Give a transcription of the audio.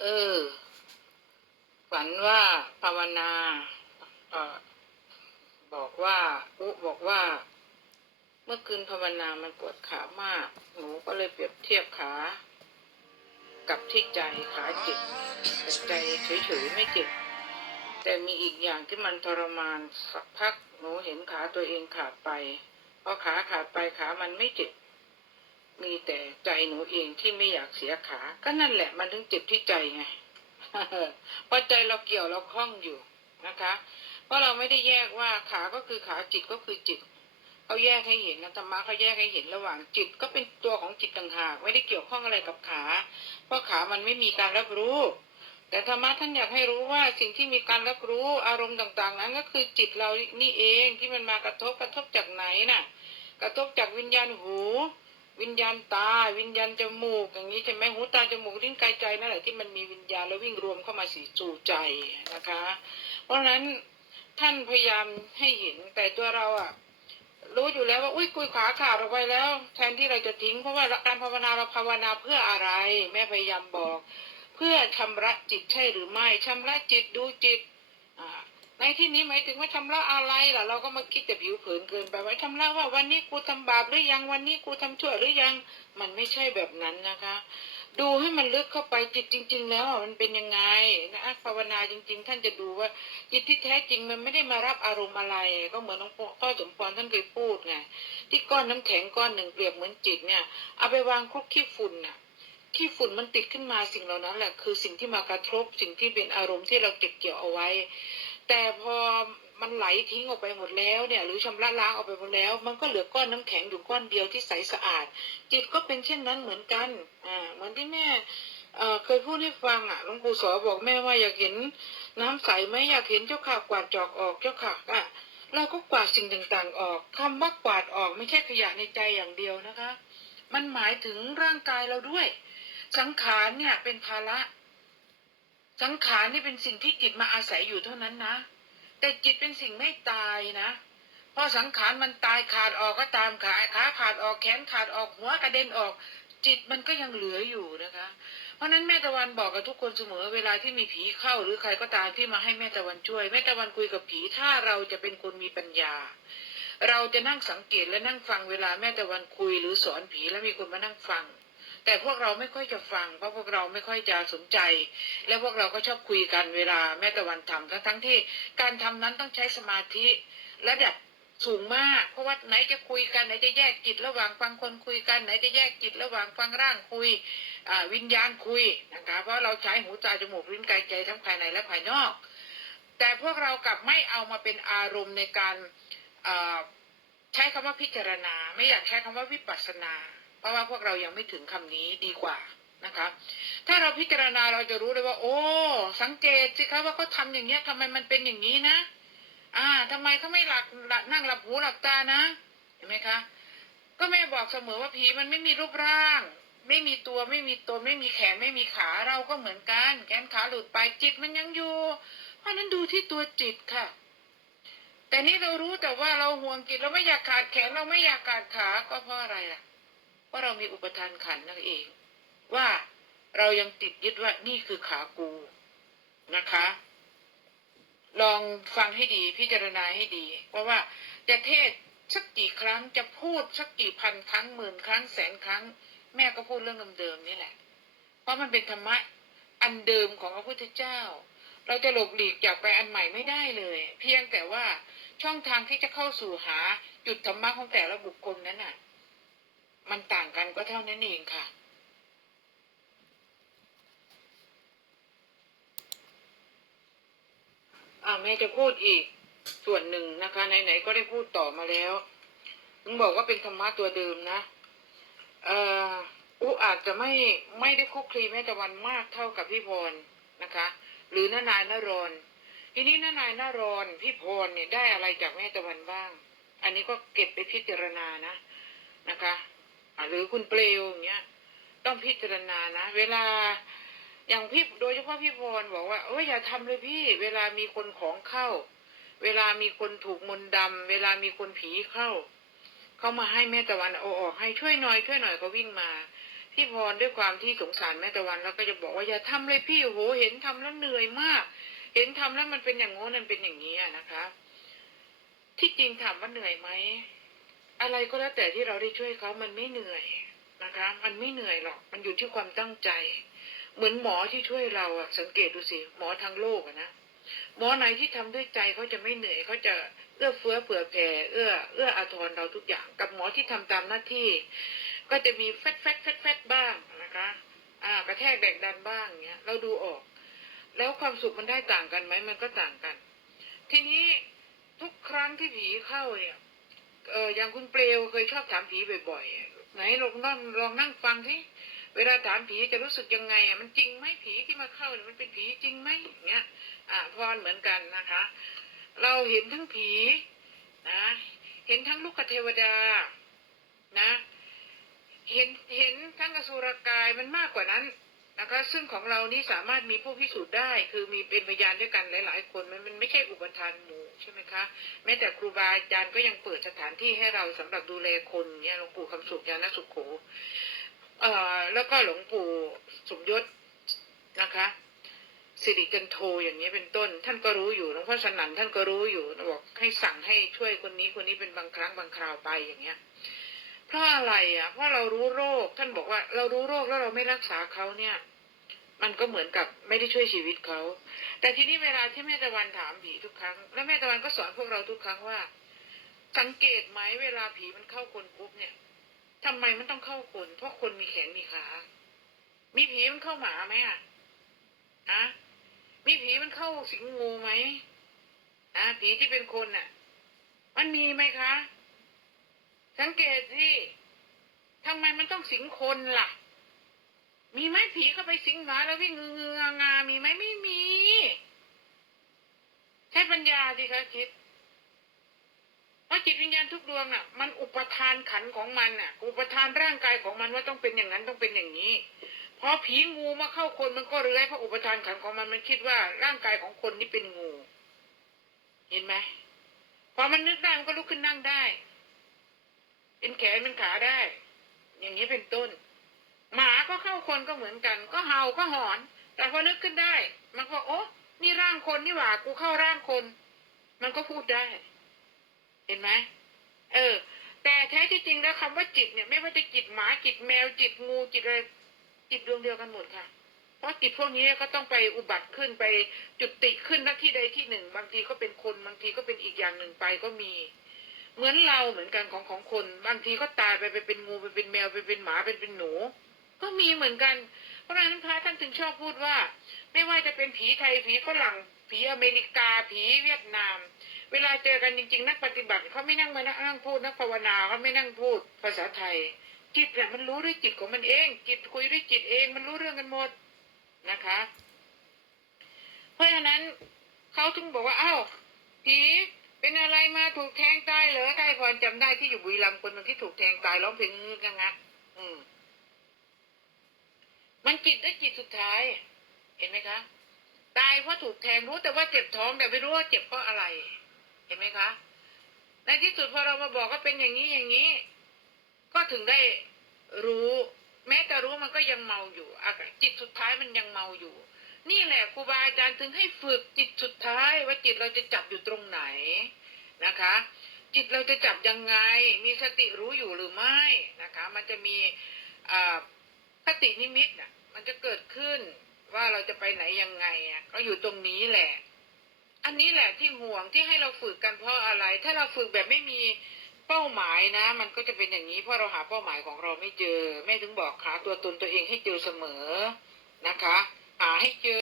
เออ ฝันว่าภาวนาเออบอกว่าอุบอกว่า เมื่อคืนภาวนามันปวดขามาก หนูก็เลยเปรียบเทียบขา กับที่ใจขาเจ็บแต่ใจเฉยๆไม่เจ็บแต่มีอีกอย่างที่มันทรมานสักพักหนูเห็นขาตัวเองขาดไปพอขาขาดไปขามันไม่เจ็บ มีแต่ใจหนูเองที่ไม่อยากเสียขา ก็นั่นแหละมันถึงเจ็บที่ใจไงเพราะใจเราเกี่ยวเราคล้องอยู่นะคะเพราะเราไม่ได้แยกว่าขาก็คือขาจิตก็คือจิตเขาแยกให้เห็นนะธรรมะเขาแยกให้เห็นระหว่างจิตก็เป็นตัวของจิตต่างหาก ไม่ได้เกี่ยวข้องอะไรกับขา เพราะขามันไม่มีการรับรู้ แต่ธรรมะท่านอยากให้รู้ว่าสิ่งที่มีการรับรู้อารมณ์ต่างๆ นั้นก็คือจิตเรานี่เองที่มันมากระทบกระทบจากไหนน่ะ กระทบจากวิญญาณหู วิญญาณตา วิญญาณจมูก อย่างนี้ใช่ไหมหูตาจมูกลิ้นกายใจนั่นแหละที่มันมีวิญญาณแล้ววิ่งรวมเข้ามาสีสู่ใจนะคะ เพราะฉะนั้นท่านพยายามให้เห็นแต่ตัวเราอะรู้อยู่แล้วว่าอุ้ยกุยขาขาดออกไปแล้ว แทนที่เราจะทิ้งเพราะว่าการภาวนาเราภาวนาเพื่ออะไร แม่พยายามบอก เพื่อชำระจิตใช่หรือไม่ชำระจิตดูจิต ในที่นี้หมายถึงว่าชำระอะไรล่ะเราก็มาคิดแต่ผิวเผินเกินไปว่าชำระว่าวันนี้กูทำบาปหรือยังวันนี้กูทำชั่วหรือยังมันไม่ใช่แบบนั้นนะคะ ดูให้มันลึกเข้าไปจิตจริง ๆ แล้วมันเป็นยังไงนะภาวนาจริง ๆ ท่านจะดูว่าจิตที่แท้จริงมันไม่ได้มารับอารมณ์อะไร ก็เหมือนหลวงพ่อสมพรท่านเคยพูดไงที่ก้อนน้ำแข็งก้อนหนึ่งเปรียบเหมือนจิตเนี่ยเอาไปวางคลุกขี้ฝุ่นน่ะขี้ฝุ่นมันติดขึ้นมาสิ่งเหล่านั้นแหละคือสิ่งที่มากระทบสิ่งที่เป็นอารมณ์ที่เราเก็บเกี่ยวเอาไว้ แต่พอมันไหลทิ้งออกไปหมดแล้วเนี่ย หรือชำระล้างออกไปหมดแล้ว มันก็เหลือก้อนน้ำแข็งอยู่ก้อนเดียวที่ใสสะอาด จิตก็เป็นเช่นนั้นเหมือนกันอ่าเหมือนที่แม่เอ่อเคยพูดให้ฟังอะหลวงปู่สอบอกแม่ว่าอยากเห็นน้ำใสไหมอยากเห็นเจ้าค่ะกวาดจอกออกเจ้าค่ะอะเราก็กวาดสิ่งต่างๆออกคำว่ากวาดออกไม่ใช่ขยะในใจอย่างเดียวนะคะ มันหมายถึงร่างกายเราด้วย สังขารเนี่ยเป็นภาระ สังขารนี่เป็นสิ่งที่จิตมาอาศัยอยู่เท่านั้นนะ แต่จิตเป็นสิ่งไม่ตายนะพราะสังขารมันตายขาดออกก็ตามขาขาขาดออกแขนขาดออกหัวกระเด็นออก จิตมันก็ยังเหลืออยู่นะคะ เพราะฉะนั้นแม่ตะวันบอกกับทุกคนเสมอ เวลาที่มีผีเข้าหรือใครก็ตามที่มาให้แม่ตะวันช่วย แม่ตะวันคุยกับผีถ้าเราจะเป็นคนมีปัญญา เราจะนั่งสังเกตและนั่งฟังเวลาแม่ตะวันคุยหรือสอนผีแล้วมีคนมานั่งฟัง แต่พวกเราไม่ค่อยจะฟัง เพราะพวกเราไม่ค่อยจะสนใจ และพวกเราก็ชอบคุยกันเวลาแม่ตะวันทำทั้งทั้งๆที่การทำนั้นต้องใช้สมาธิระดับสูงมาก เพราะว่าไหนจะคุยกันไหนจะแยกจิตระหว่างฟังคนคุยกันไหนจะแยกจิตระหว่างฟังร่างคุยวิญญาณคุยนะคะเพราะเราใช้หูตาจมูกลิ้นกายใจทั้งภายในและภายนอก แต่พวกเรากลับไม่เอามาเป็นอารมณ์ในการใช้คำว่าพิจารณา ไม่อยากใช้คำว่าวิปัสสนา เพราะว่าพวกเรายังไม่ถึงคำนี้ดีกว่านะคะ ถ้าเราพิจารณาเราจะรู้เลยว่า โอ้ สังเกตสิคะว่าเขาทำอย่างเงี้ยทำไมมันเป็นอย่างนี้นะ อ่าทำไมเขาไม่หลับหลับนั่งหลับหูหลับตานะ เห็นไหมคะ ก็แม่บอกเสมอว่าผีมันไม่มีรูปร่าง ไม่มีตัวไม่มีตนไม่มีแขนไม่มีขาเราก็เหมือนกัน แขนขาหลุดไปจิตมันยังอยู่ เพราะนั้นดูที่ตัวจิตค่ะแต่นี่เรารู้แต่ว่าเราห่วงจิตเราไม่อยากขาดแขนเราไม่อยากขาดขาก็เพราะอะไรล่ะ เพราเรามีอุปทานขันนั่นเอง ว่าเรายังติดยึดว่านี่คือขากูนะคะ ลองฟังให้ดีพิจารณาให้ดีเพราะว่าจะเทศสักกี่ครั้งจะพูดสักกี่พันครั้งหมื่นครั้งแสนครั้ง แม่ก็พูดเรื่องเดิมๆนี่แหละ เพราะมันเป็นธรรมะอันเดิมของพระพุทธเจ้า เราจะหลบหลีกจากไปอันใหม่ไม่ได้เลย เพียงแต่ว่าช่องทางที่จะเข้าสู่หาจุดธรรมะของแต่ละบุคคลนั้นน่ะ มันต่างกันก็เท่านั้นเองค่ะ อ่าแม่จะพูดอีกส่วนหนึ่งนะคะไหนๆก็ได้พูดต่อมาแล้วมึงบอกว่าเป็นธรรมะตัวเดิมนะ เอ่ออุอาจจะไม่ไม่ได้คุกคลีแม่ตะวันมากเท่ากับพี่พรนะคะ หรือน้านายนารอนทีนี้น้านายนารอนพี่พรเนี่ยได้อะไรจากแม่ตะวันบ้าง อันนี้ก็เก็บไปพิจารณานะนะคะ หรือคุณเปลวอย่างเงี้ย ต้องพิจารณานะ เวลาอย่างพี่โดยเฉพาะพี่พรบอกว่าเอออย่าทำเลยพี่ เวลามีคนของเข้า เวลามีคนถูกมนต์ดำเวลามีคนผีเข้า เขามาให้แม่ตะวันเอาออกให้ช่วยหน่อยช่วยหน่อยก็วิ่งมาพี่พรด้วยความที่สงสารแม่ตะวันแล้วก็จะบอกว่าอย่าทำเลยพี่โหเห็นทำแล้วเหนื่อยมาก เห็นทำแล้วมันเป็นอย่างโน้นมันเป็นอย่างนี้นะคะ ที่จริงถามว่าเหนื่อยไหม อะไรก็แล้วแต่ที่เราได้ช่วยเขามันไม่เหนื่อยนะคะ มันไม่เหนื่อยหรอก มันอยู่ที่ความตั้งใจ เหมือนหมอที่ช่วยเราอะสังเกตดูสิหมอทางโลกอะนะหมอไหนที่ทำด้วยใจเขาจะไม่เหนื่อยเขาจะเอื้อเฟื้อเผื่อแผ่เอื้อเอื้ออาทรเราทุกอย่าง กับหมอที่ทำตามหน้าที่ ก็จะมีแฟดแฟดแฟดแฟดบ้างนะคะ อ่ากระแทกแดกดันบ้างเงี้ย เราดูออก แล้วความสุขมันได้ต่างกันไหมมันก็ต่างกัน ทีนี้ทุกครั้งที่ผีเข้าเนี่ย เอออย่างคุณเปลวเคยชอบถามผีบ่อยๆ ไหนลองนั่งลองนั่งฟังสิเวลาถามผีจะรู้สึกยังไงอะมันจริงไหมผีที่มาเข้าเนี่ยมันเป็นผีจริงไหมเงี้ย อ่าพรเหมือนกันนะคะ เราเห็นทั้งผีนะเห็นทั้งลูกเทวดานะ เห็นเห็นทั้งอสุรกายมันมากกว่านั้น นะคะซึ่งของเรานี่สามารถมีผู้พิสูจน์ได้ คือมีเป็นพยานด้วยกันหลาย ๆ คนมันมันไม่ใช่อุปทานหมู่ใช่ไหมคะแม้แต่ครูบาอาจารย์ก็ยังเปิดสถานที่ให้เราสำหรับดูแลคนเนี่ยหลวงปู่คำสุขยานสุขโขเอ่อแล้วก็หลวงปู่สมยศนะคะสิริจันโทอย่างนี้เป็นต้น ท่านก็รู้อยู่หลวงพ่อสนั่นท่านก็รู้อยู่บอกให้สั่งให้ช่วยคนนี้คนนี้เป็นบางครั้งบางคราวไปอย่างเงี้ยเพราะอะไรอะเพราะเรารู้โรคท่านบอกว่าเรารู้โรคแล้วเราไม่รักษาเขาเนี่ย มันก็เหมือนกับไม่ได้ช่วยชีวิตเขา แต่ทีนี้เวลาที่แม่ตะวันถามผีทุกครั้ง แล้วแม่ตะวันก็สอนพวกเราทุกครั้งว่า สังเกตไหมเวลาผีมันเข้าคนปุ๊บเนี่ยทำไมมันต้องเข้าคน เพราะคนมีแขนมีขา มีผีมันเข้าหมาไหมอะอะมีผีมันเข้าสิงงูไหมอะผีที่เป็นคนน่ะ มันมีไหมคะ สังเกตสิทำไมมันต้องสิงคนล่ะ มีไหมผีเข้าไปสิงหมาแล้ววิ่งงืองืองามีไหมไม่มี ใช้ปัญญาสิคะคิดเพราะจิตวิญญาณทุกดวงน่ะ มันอุปทานขันของมันน่ะ อุปทานร่างกายของมันว่าต้องเป็นอย่างนั้นต้องเป็นอย่างนี้พอผีงูมาเข้าคนมันก็เลื้อยเพราะอุปทานขันของมันมันคิดว่าร่างกายของคนนี่เป็นงู เห็นไหมพอมันนึกได้มันก็ลุกขึ้นนั่งได้ เป็นแขนเป็นขาได้ อย่างนี้เป็นต้น หมาก็เข้าคนก็เหมือนกัน ก็เห่าก็หอน แต่พอนึกขึ้นได้ มันก็โอ้นี่ร่างคนนี่หว่ากูเข้าร่างคน มันก็พูดได้ เห็นไหมเออ แต่แท้ที่จริงแล้วคำว่าจิตเนี่ย ไม่ว่าจะจิตหมาจิตแมวจิตงูจิตอะไรจิตดวงเดียวกันหมดค่ะ เพราะจิตพวกนี้ก็ต้องไปอุบัติขึ้นไปจุดติขึ้นนักที่ใดที่หนึ่ง บางทีก็เป็นคนบางทีก็เป็นอีกอย่างหนึ่งไปก็มี เหมือนเราเหมือนกันของของคน บางทีก็ตายไปไปเป็นงูไปเป็นแมวไปเป็นหมาเป็นเป็นหนู ก็มีเหมือนกัน เพราะฉะนั้นพระท่านถึงชอบพูดว่า ไม่ว่าจะเป็นผีไทยผีฝรั่งผีอเมริกาผีเวียดนาม เวลาเจอกันจริง ๆ นักปฏิบัติเขาไม่นั่งมานั่งพูดนักภาวนาเขาไม่นั่งพูดภาษาไทย จิตเนี่ยมันรู้ด้วยจิตของมันเอง จิตคุยด้วยจิตเองมันรู้เรื่องกันหมดนะคะ เพราะฉะนั้นเขาถึงบอกว่าอ้าวผีเป็นอะไรมาถูกแทงตายเหรอใครพรจำได้ที่อยู่บุรีรัมย์คนหนึ่งที่ถูกแทงตายร้องเพลงงึกงักอืม มันจิตได้จิตสุดท้าย เห็นไหมคะ ตายเพราะถูกแทงรู้แต่ว่าเจ็บท้องแต่ไม่รู้ว่าเจ็บเพราะอะไร เห็นไหมคะ ในที่สุดพอเรามาบอกว่าเป็นอย่างนี้อย่างนี้ ก็ถึงได้รู้ แม้แต่รู้มันก็ยังเมาอยู่อจิตสุดท้ายมันยังเมาอยู่ นี่แหละครูบาอาจารย์ถึงให้ฝึกจิตสุดท้าย ว่าจิตเราจะจับอยู่ตรงไหนนะคะ จิตเราจะจับยังไง มีสติรู้อยู่หรือไม่นะคะ มันจะมีอ่า ตินิมิตอะ มันจะเกิดขึ้นว่าเราจะไปไหนยังไงอะก็อยู่ตรงนี้แหละ อันนี้แหละที่ห่วงที่ให้เราฝึกกันเพราะอะไร ถ้าเราฝึกแบบไม่มีเป้าหมายนะ มันก็จะเป็นอย่างนี้เพราะเราหาเป้าหมายของเราไม่เจอแม่ถึงบอกหาตัวตนตัวเองให้เจอเสมอนะคะ หาให้เจอ